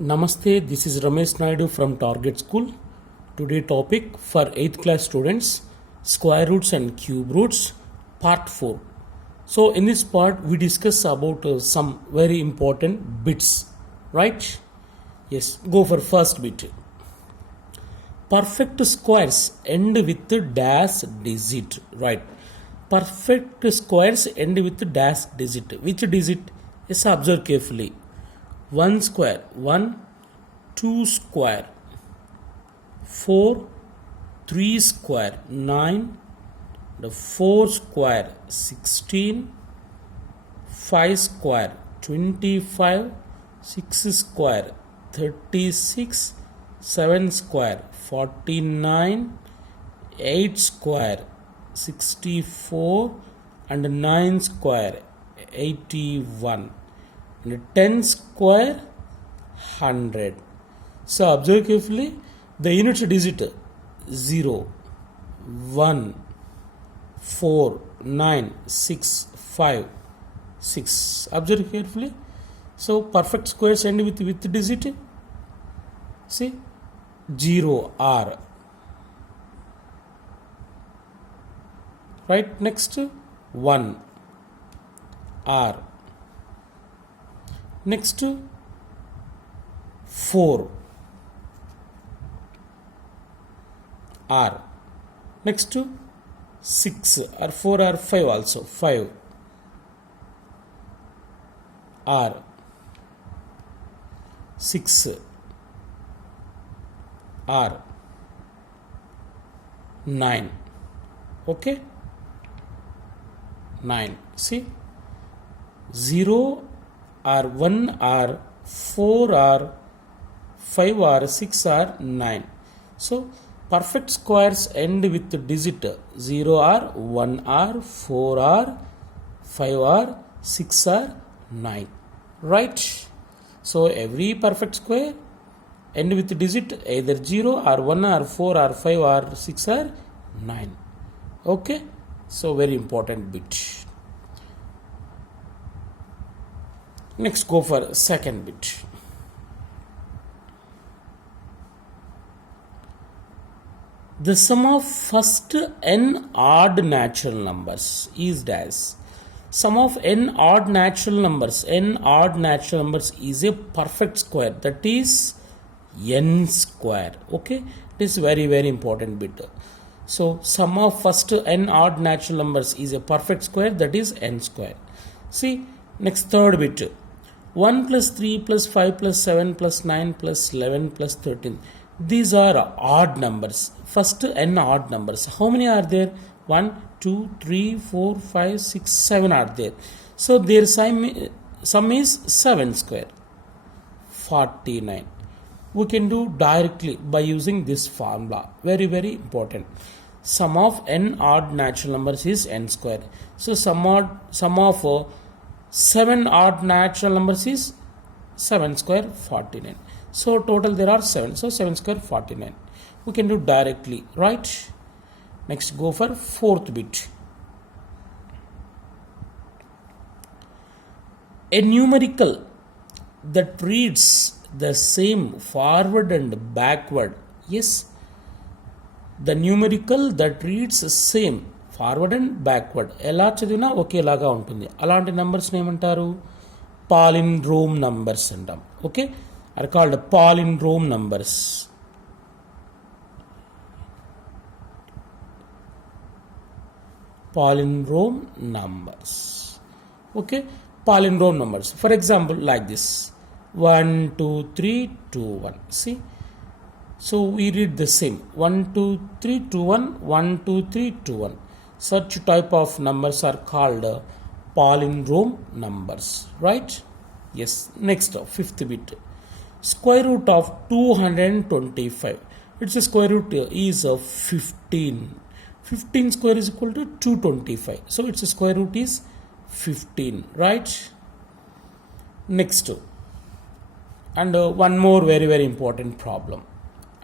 Namaste, this is Ramesh Naidu from Target School. Today topic for 8th class students, square roots and cube roots, part 4. So in this part we discuss about some very important bits, right? Yes, go for first bit. Perfect squares end with dash digit, right? Perfect squares end with dash digit. Which digit? Yes, observe carefully. 1 square 1, 2 square 4, 3 square 9, the 4 square 16, 5 square 25, 6 square 36, 7 square 49, 8 square 64 and 9 square 81. And 10 square 100. So observe carefully, the unit digit 0, 1, 4, 9, 6, 5, 6. Observe carefully. So perfect squares end with digit. See, 0 R. Right, next 1 R. Next 4 R. Next 6 or 4 or 5 also 5 R. 6 R. 9. Okay, 9. See, 0 or 1 or 4 or 5 or 6 or 9. So perfect squares end with digit 0 or 1 or 4 or 5 or 6 or 9. Right? So every perfect square end with digit either 0 or 1 or 4 or 5 or 6 or 9. Okay? So very important bit. Next go for second bit. The sum of first n odd natural numbers is dash. Sum of n odd natural numbers is a perfect square, that is n square. Okay, it is very important bit. So sum of first n odd natural numbers is a perfect square, that is n square. See, next third bit. 1 plus 3 plus 5 plus 7 plus 9 plus 11 plus 13. These are odd numbers. First n odd numbers. How many are there? 1, 2, 3, 4, 5, 6, 7 are there. So their sum is 7 square. 49. We can do directly by using this formula. Very important. Sum of n odd natural numbers is n square. So sum of 7 odd natural numbers is 7 square 49. So total there are 7. So 7 square 49. We can do directly, right? Next go for fourth bit. A numerical that reads the same forward and backward. Yes, the numerical that reads the same forward and backward ఎలా చదివినా ఒకేలాగా ఉంటుంది. అలాంటి నెంబర్స్ని ఏమంటారు? Palindrome numbers అంటాం. Okay, are called palindrome numbers. Palindrome numbers. Okay, palindrome numbers. For example, like this: 1, 2, 3, 2, 1. See, so we read the same: 1, 2, 3, 2, 1, 1, 2, 3, 2, 1. Such type of numbers are called palindrome numbers, right? Yes. Next, fifth bit. Square root of 225. Its square root is 15. 15 square is equal to 225. So its square root is 15, right? Next, and one more very important problem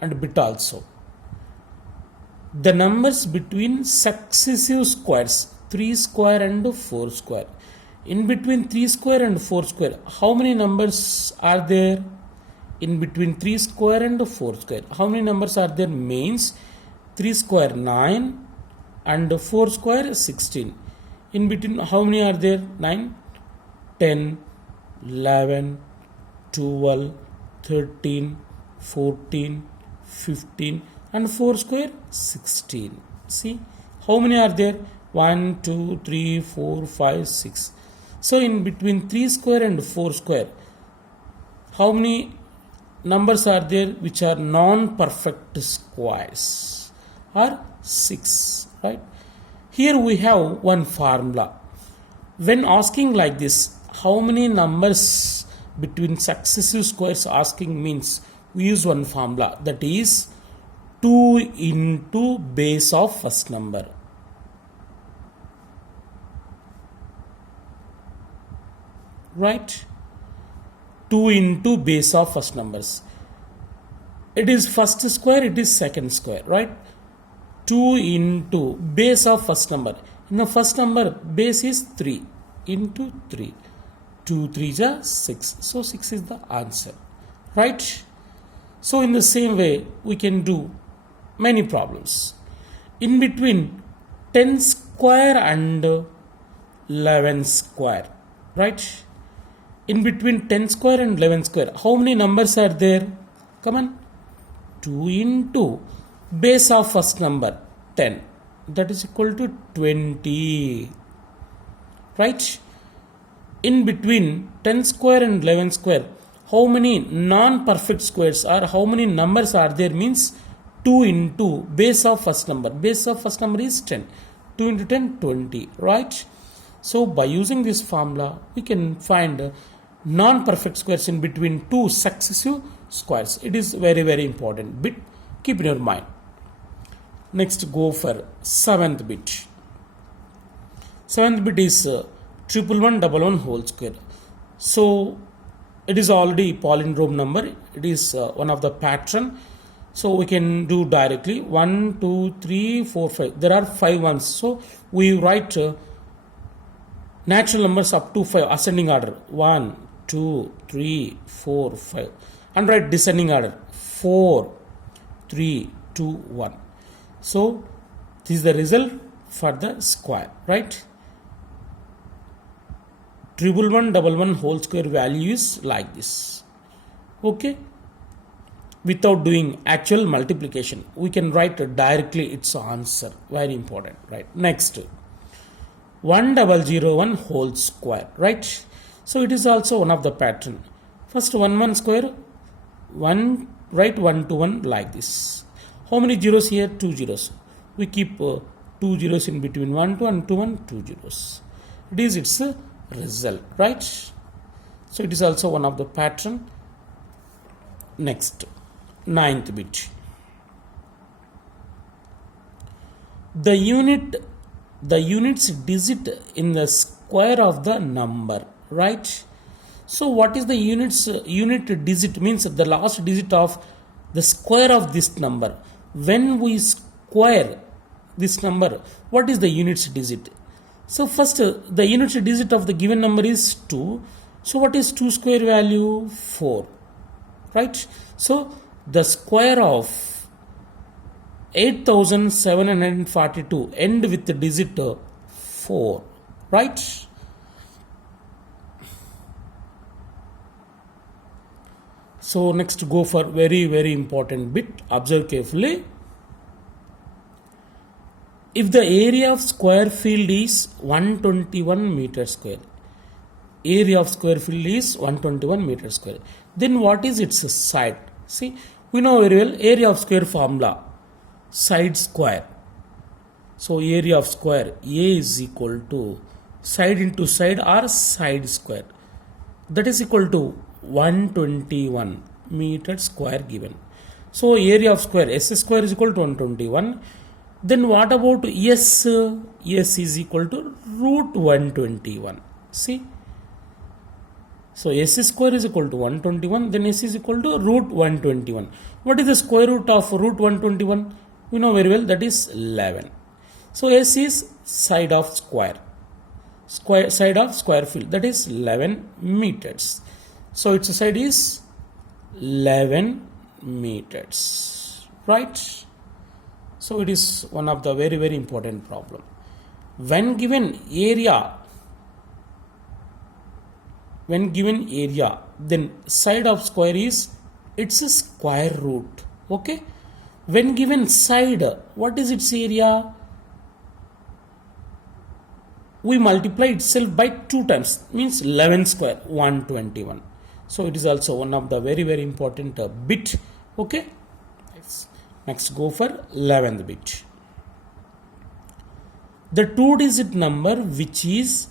and bit also. The numbers between successive squares 3 square and 4 square. In between 3 square and 4 square, how many numbers are there? In between 3 square and 4 square, how many numbers are there? Means 3 square 9 and 4 square 16. In between, how many are there? 9, 10, 11, 12, 13, 14, 15 and 4 square 16. See how many are there? 1, 2, 3, 4, 5, 6. So in between 3 square and 4 square, how many numbers are there which are non-perfect squares? Are 6, right? Here we have one formula. When asking like this, how many numbers between successive squares asking, means we use one formula, that is 2 into base of first number. Right? 2 into base of first numbers. It is first square, it is second square, right? 2 into base of first number. In the first number, base is 3 into 3. 2 3s are 6. So 6 is the answer, right? So in the same way, we can do many problems. In between 10 square and 11 square, right? In between 10 square and 11 square, how many numbers are there? Come on. 2 into base of first number 10, that is equal to 20, right? In between 10 square and 11 square, how many non-perfect squares are, how many numbers are there? Means 2 into base of first number. Base of first number is 10. 2 into 10, 20, right? So by using this formula, we can find non-perfect squares in between two successive squares. It is very, very important bit. Keep in your mind. Next, go for 7th bit. 7th bit is 11111 whole square. So it is already palindrome number. It is one of the pattern. So we can do directly 1, 2, 3, 4, 5. There are 5 ones. So we write natural numbers up to 5, ascending order 1, 2, 3, 4, 5, and write descending order 4, 3, 2, 1. So this is the result for the square, right? 11111 whole square value is like this. Okay, without doing actual multiplication, we can write directly its answer. Very important, right? Next, 1001 whole square, right? So it is also one of the pattern. First 1 square, 1, write 1 to 1 like this. How many zeros here? 2 zeros. We keep 2 zeros in between 1 to 1 to 1, 2 zeros. It is its result, right? So it is also one of the pattern. Next, 9th bit. The units digit in the square of the number, right? So what is the unit digit? Means the last digit of the square of this number. When we square this number, what is the units digit? So first, the units digit of the given number is 2. So what is 2 square value? 4, right? So the square of 8742 end with the digit 4, right? So next, go for very, very important bit. Observe carefully. If the area of square field is 121 meter square, area of square field is 121 meter square, then what is its side? See, we know very well area of square formula, side square. So area of square A is equal to side into side or side square, that is equal to 121 meter square given. So area of square S square is equal to 121. Then what about S? S is equal to root 121. See, so S square is equal to 121, then S is equal to root 121. What is the square root of root 121? We know very well, that is 11. So S is side of square field, that is 11 meters. So its side is 11 meters, right? So it is one of the very, very important problem. When given area, then side of square is its a square root. Okay. When given side, what is its area? We multiply itself by 2 times, means 11 square, 121. So it is also one of the very, very important bit. Okay. Next go for 11th bit. The 2-digit number which is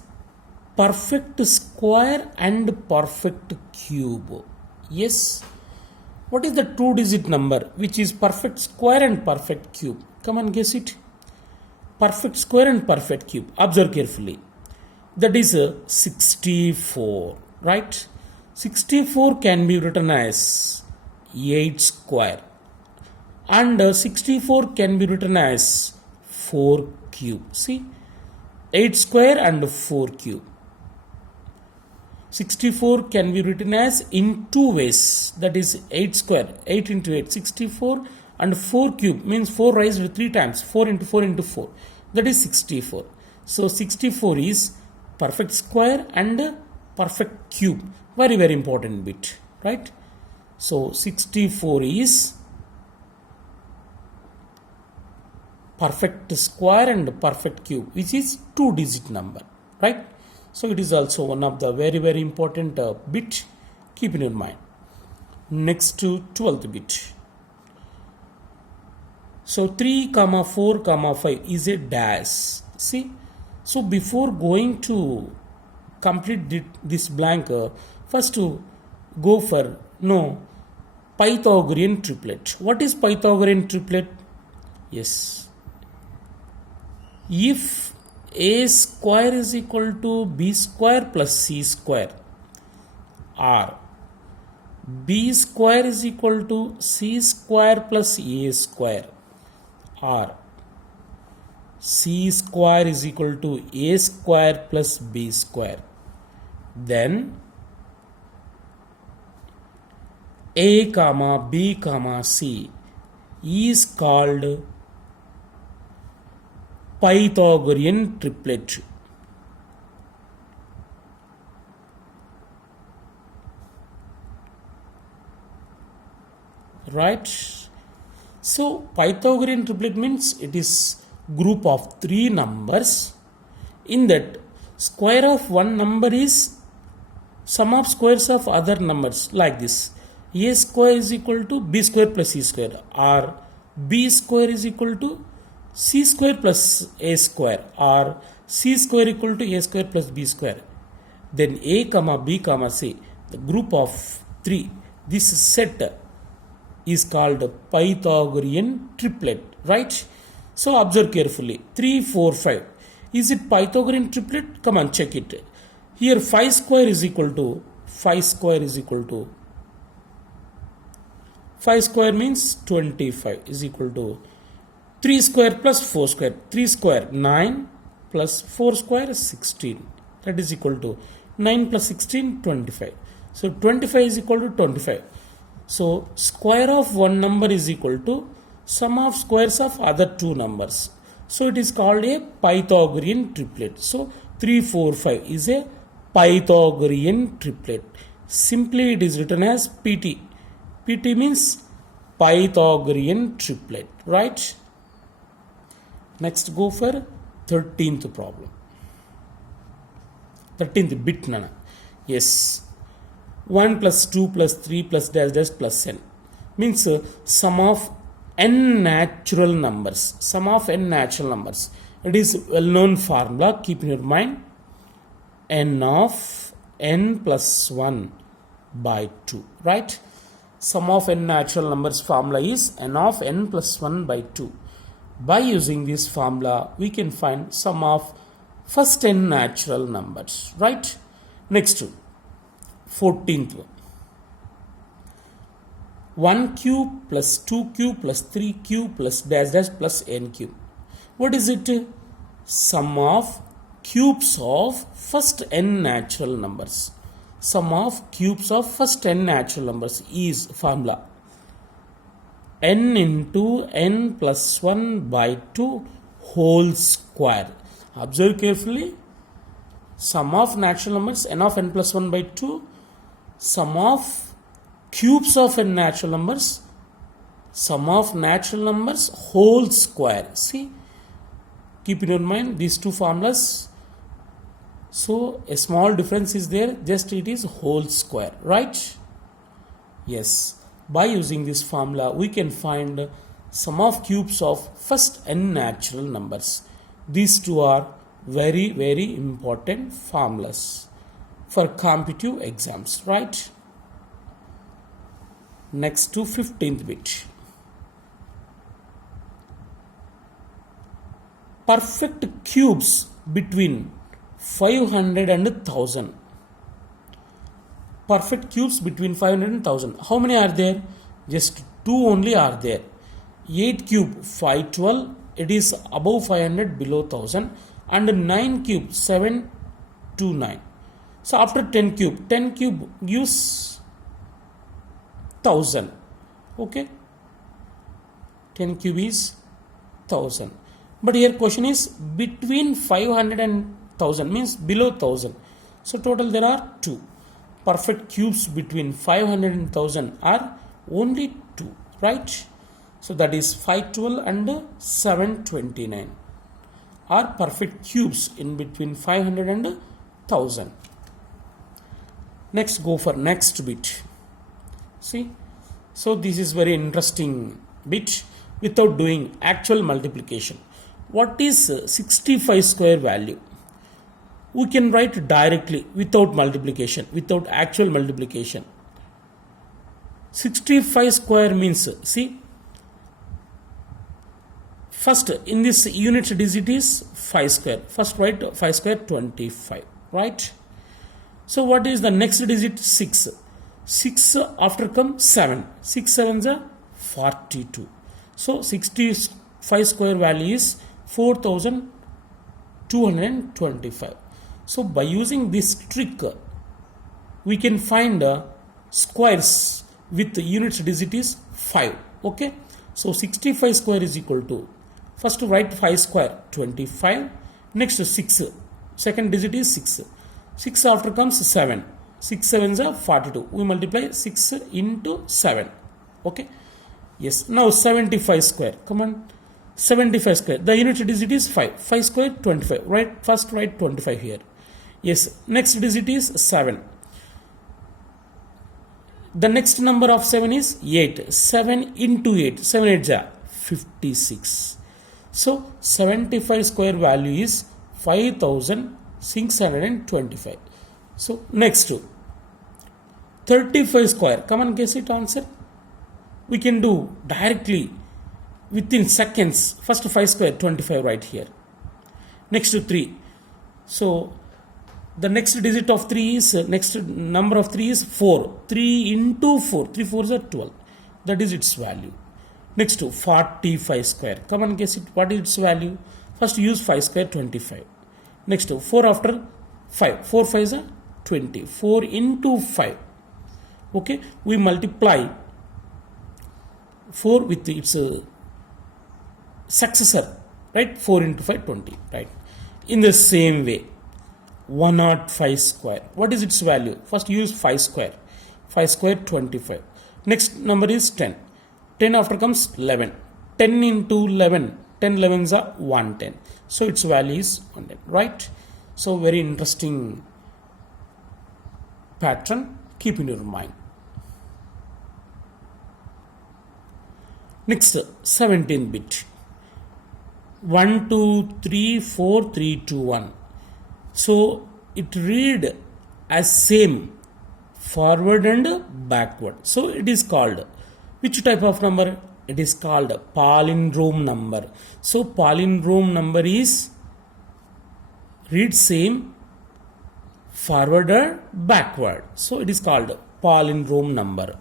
perfect square and perfect cube. Yes. What is the 2-digit number which is perfect square and perfect cube? Come and guess it. Perfect square and perfect cube. Observe carefully. That is 64, right? 64 can be written as 8 square. And 64 can be written as 4 cube. See, 8 square and 4 cube. 64 can be written as in two ways. That is 8 square, 8 into 8, 64, and 4 cube means 4 raised 3 times, 4 into 4 into 4. That is 64. So 64 is perfect square and perfect cube. Very, very important bit, right? So 64 is perfect square and perfect cube, which is 2-digit number, right? So it is also one of the very, very important bit. Keep in your mind. Next to 12th bit. So 3, 4, 5 is a dash. See, so before going to complete this blank, first to go for Pythagorean triplet. What is Pythagorean triplet? Yes. If a square is equal to b square plus c square, or b square is equal to c square plus a square, or c square is equal to a square plus b square, then a comma b comma c is called Pythagorean triplet. Right? So Pythagorean triplet means it is group of 3 numbers. In that, square of one number is sum of squares of other numbers, like this. A square is equal to b square plus c square, or b square is equal to c square plus a square, or c square equal to a square plus b square. Then a comma b comma c, the group of 3, this set is called Pythagorean triplet, right? So observe carefully. 3, 4, 5. Is it Pythagorean triplet? Come on, check it. Here 5 square is equal to 5 square is equal to 5 square means 25 is equal to 3 square plus 4 square. 3 square 9 plus 4 square is 16. That is equal to 9 plus 16 25. So 25 is equal to 25. So square of one number is equal to sum of squares of other two numbers. So it is called a Pythagorean triplet. So 3, 4, 5 is a Pythagorean triplet. Simply it is written as PT. PT means Pythagorean triplet, right? Next go for 13th problem. 13th bit nana. Yes. 1 plus 2 plus 3 plus dash dash plus n. Means sum of n natural numbers. Sum of n natural numbers. It is well known formula. Keep in your mind. N of n plus 1 by 2. Right? Sum of n natural numbers formula is n of n plus 1 by 2. By using this formula, we can find sum of first n natural numbers. Right? Next, 14th one. 1 cube plus 2 cube plus 3 cube plus dash dash plus n cube. What is it? Sum of cubes of first n natural numbers. sum of cubes of first n natural numbers is formula n into n plus 1 by 2 whole square. Observe carefully. Sum of natural numbers n of n plus 1 by 2, sum of cubes of n natural numbers, sum of natural numbers whole square. See, keep in your mind these two formulas. So a small difference is there, just it is whole square, right? Yes, by using this formula we can find sum of cubes of first n natural numbers. These two are very, very important formulas for competitive exams, right? Next to 15th bit. Perfect cubes between 500 and 1000. Perfect cubes between 500 and 1000. How many are there? Just 2 only are there. 8 cube 512, it is above 500, below 1000, and 9 cube 729. So after 10 cube gives 1000. Okay, 10 cube is 1000. But here question is between 500 and 1000, means below 1000. So total there are 2. Perfect cubes between 500 and 1000 are only 2, right? So that is 512 and 729 are perfect cubes in between 500 and 1000. Next, go for next bit. See, so this is very interesting bit without doing actual multiplication. What is 65 square value? We can write directly without multiplication, without actual multiplication. 65 square means, see, first in this unit digit is 5 square. First write 5 square 25, right? So what is the next digit? 6. 6 after come 7. 6 sevens are 42. So 65 square value is 4225. So by using this trick we can find squares with unit digit is 5. Okay, so 65 square is equal to, first to write 5 square 25, next 6, second digit is 6. 6 after comes 7. 6 sevens are 42. We multiply 6 into 7. Okay, yes. Now 75 square, come on, 75 square, the unit digit is 5. 5 square 25, right? First write 25 here. Yes, next digit is 7. The next number of 7 is 8. 7 into 8, 7 8 are 56. So 75 square value is 5625. So next, 35 square, come on, guess it answer. We can do directly within seconds. First 5 square 25 right here. Next 3. So the next digit of 3 is, next number of 3 is 4. 3 into 4, 3 4s are 12. That is its value. Next to 45 square, come on, guess it, what is its value? First use 5 square 25. Next to 4 after 5, 4 5s are 20. 4 into 5. Okay, we multiply 4 with its successor, right? 4 into 5 20, right? In the same way, 105 square, what is its value? First use 5 square. 5 square 25. Next number is 10. 10 after comes 11. 10 into 11, 10 11s are 110. So its value is 110, right? So very interesting pattern, keep in your mind. Next, 17th bit. 1 2 3 4 3 2 1. So it read as same forward and backward. So it is called which type of number? It is called palindrome number. So palindrome number is read same forward or backward. So it is called palindrome number.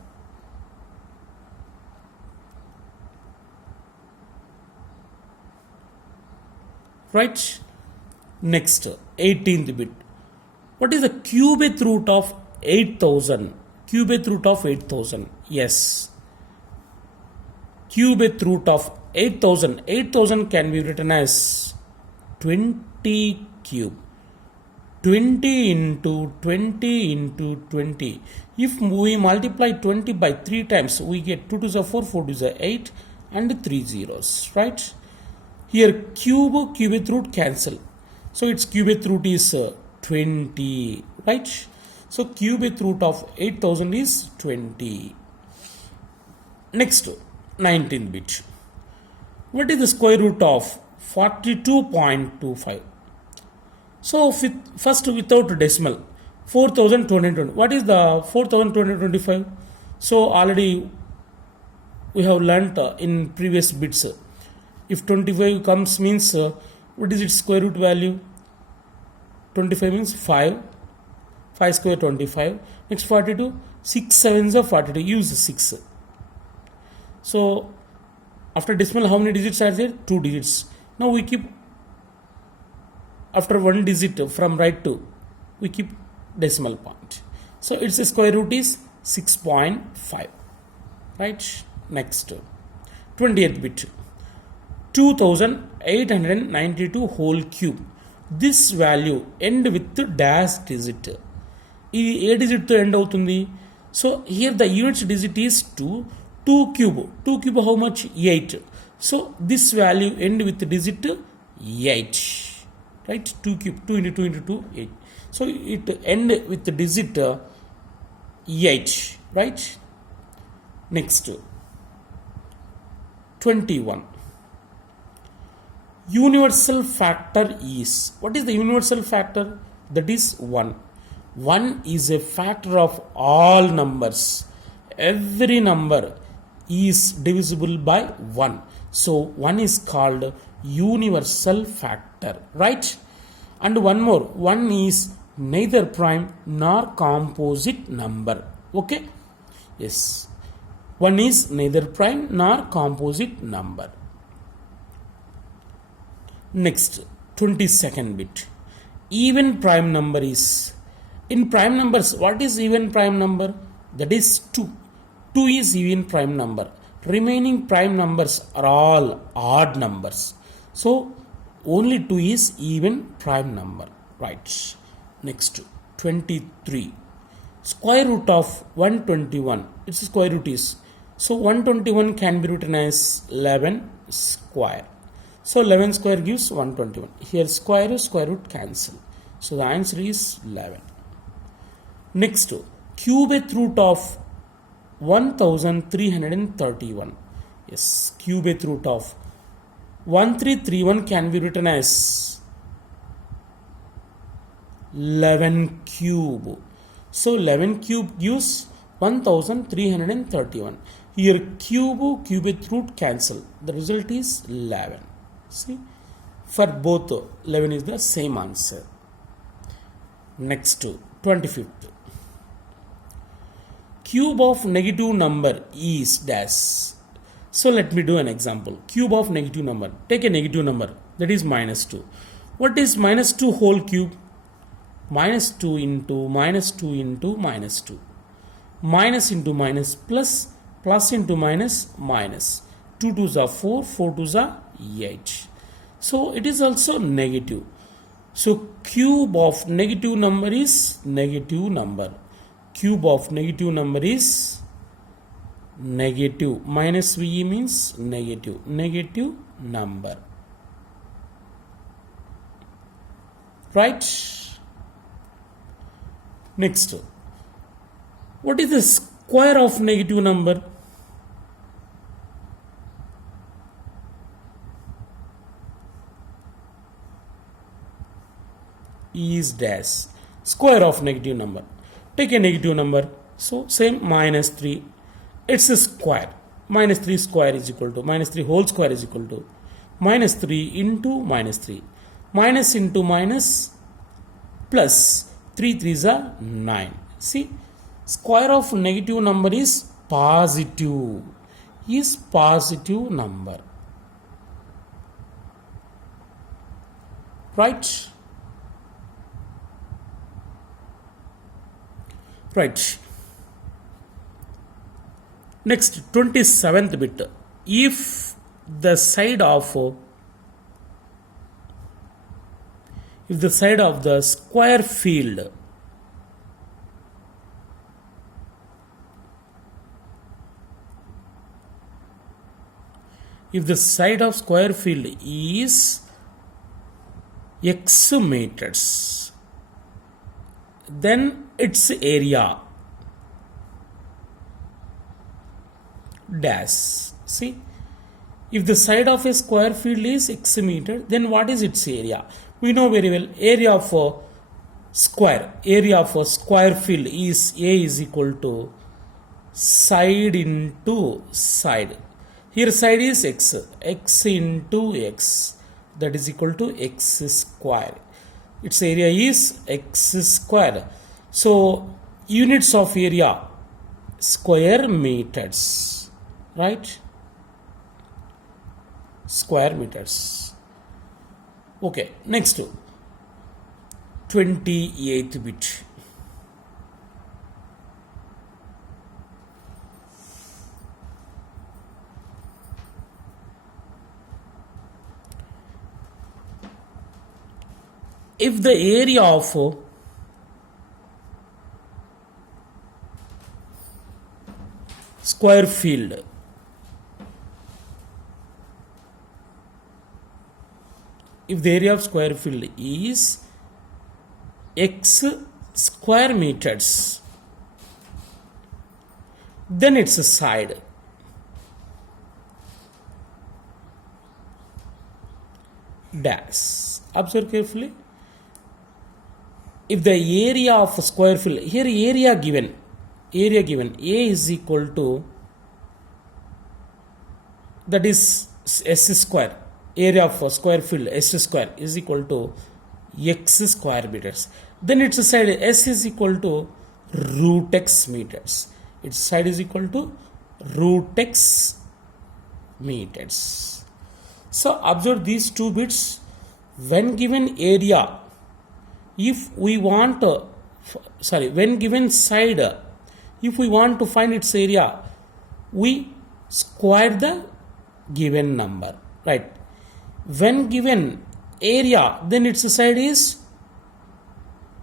Right? Next, 18th bit. What is the cubic root of 8000. Cubeth root of 8000. Yes. Cubeth root of 8000. 8000 can be written as 20 cube. 20 into 20 into 20. If we multiply 20 by 3 times, we get 2 to the 4, 4 to the 8 and 3 zeros, right? Here cubeth root cancel. So its cubeth root is 20, right? So cubeth root of 8000 is 20. Next, 19th bit. What is the square root of 42.25? So first without decimal, 4220. What is the 4225? So already we have learnt in previous bits. If 25 comes means what is its square root value? 25 means 5. 5 square 25. Next 42. 6 sevens are 42. Use 6. So after decimal, how many digits are there? 2 digits. Now we keep after one digit from right to, we keep decimal point. So its square root is 6.5. Right? Next, 20th bit. 2892 whole cube. This value end with dash digit. ఇది ఏ డిజిట్తో end అవుతుంది? So here the units digit is 2 cube. 2 cube how much? 8. So this value end with digit 8. Right? 2 cube, 2 into 2 into 2, 8. So it end with the digit 8. Right? Next, 21. Universal factor is, what is the universal factor? That is 1. 1 is a factor of all numbers. Every number is divisible by 1. So 1 is called universal factor, right? And one more, 1 is neither prime nor composite number. Okay? Yes. 1 is neither prime nor composite number. Next, 22nd bit. Even prime number is, in prime numbers, what is even prime number? That is 2. 2 is even prime number. Remaining prime numbers are all odd numbers. So only 2 is even prime number. Right. Next, 23. Square root of 121. Its square root is, so 121 can be written as 11 square. So 11 square gives 121. Here square root cancel. So the answer is 11. Next, cubeth root of 1331. Yes, cubeth root of 1331 can be written as 11 cube. So 11 cube gives 1331. Here cubeth root cancel. The result is 11. See, for both 11 is the same answer. Next, 25th. Cube of negative number is dash. So let me do an example. Cube of negative number. Take a negative number, that is -2. What is -2 whole cube? -2 into -2 into -2. Minus into minus plus, plus into minus minus. 2 2s are 4, 4 2s are 8. So it is also negative. So cube of negative number is negative number. Cube of negative number is negative. Minus VE means negative. Negative number. Right? Next. What is the square of negative number? Is dash. Square of negative number. Take a negative number. So same -3. It's a square. -3 square is equal to, -3 whole square is equal to -3 into -3. Minus into minus plus 3 3s are 9. See, square of negative number is positive. Is positive number. Right? Right. Next, 27th bit. If the side of the square field is x meters, then its area dash. See, if the side of a square field is x meter, then what is its area? We know very well, area of a square field is A is equal to side into side. Here side is x into x, that is equal to x square. Its area is x square. So units of area square meters, right? Square meters. Okay, next 28th bit. If the area of square field is x square meters, then its side dash. Observe carefully. If the area of a square field, here area given A is equal to, that is s square, area of a square field s square is equal to x square meters, then its side s is equal to root x meters. Its side is equal to root x meters. So observe these two bits. When given area, if we want when given side, if we want to find its area, we square the given number, right? When given area, then its side is,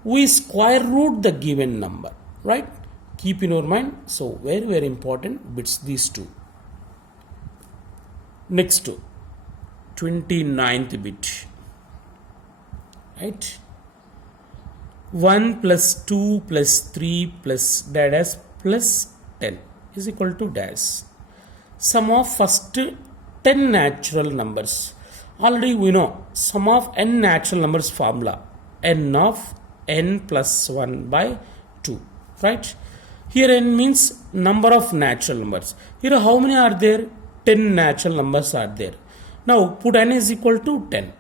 we square root the given number, right? Keep in your mind. So very, very important bits, these two. Next 29th bit, right? 1 plus 2 plus 3 plus dash plus 10 is equal to dash. Sum of first 10 natural numbers. Already we know sum of n natural numbers formula, n of n plus 1 by 2, right? Here n means number of natural numbers. Here how many are there? 10 natural numbers are there. Now put n is equal to 10.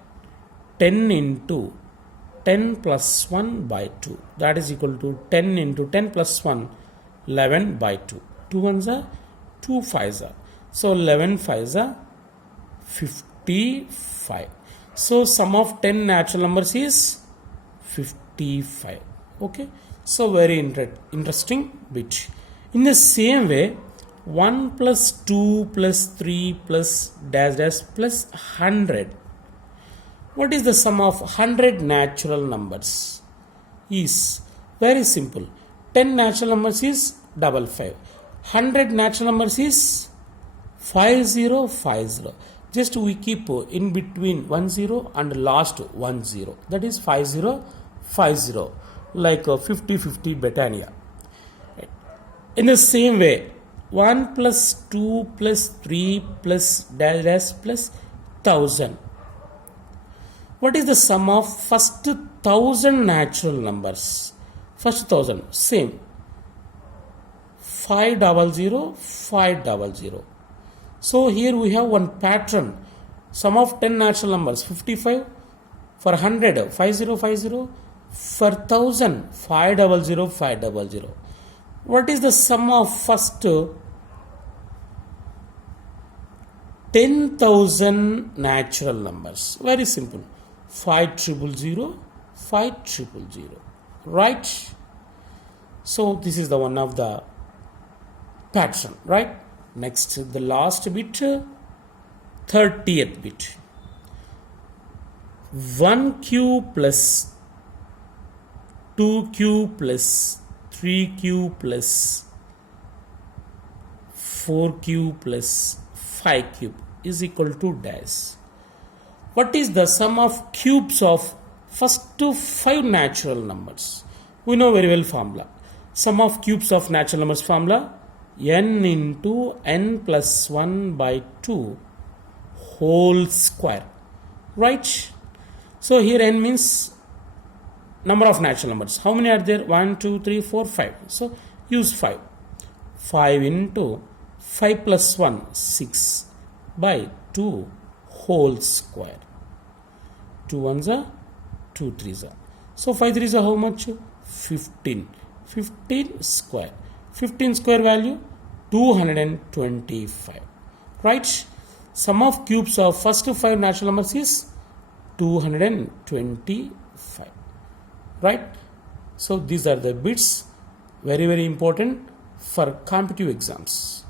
10 into 10 plus 1 by 2, that is equal to 10 into 10 plus 1, 11 by 2. 2 ones are 2 5s are. So 11 5s are 55. So sum of 10 natural numbers is 55. Okay. So very interesting bit. In the same way, 1 plus 2 plus 3 plus dash dash plus 100. What is the sum of 100 natural numbers? Is very simple. 10 natural numbers is 55. 100 natural numbers is 5050. Just we keep in between 10 and last 10. That is 5050. Like 50-50 Britannia. In the same way, 1 plus 2 plus 3 plus dash dash plus 1000. What is the sum of first 1000 natural numbers? First 1000, same. 500, 500. So here we have one pattern. Sum of 10 natural numbers, 55. For 100, 5050. For 1000, 500, 500. What is the sum of first 10,000 natural numbers? Very simple. 5000, 5000. Right? So this is the one of the pattern, right? Next, the last bit, 30th bit. 1q plus 2q plus 3q plus 4q plus 5 cube is equal to dash. What is the sum of cubes of first to 5 natural numbers? We know very well formula. Sum of cubes of natural numbers formula, n into n plus 1 by 2 whole square, right? So here n means number of natural numbers. How many are there? 1, 2, 3, 4, 5. So use 5. 5 into 5 plus 1, 6 by 2 whole square. 2 ones are 2 threes are. So 5 threes are how much? 15. 15 square. 15 square value 225. Right? Sum of cubes of first 5 natural numbers is 225. Right? So these are the bits, very important for competitive exams.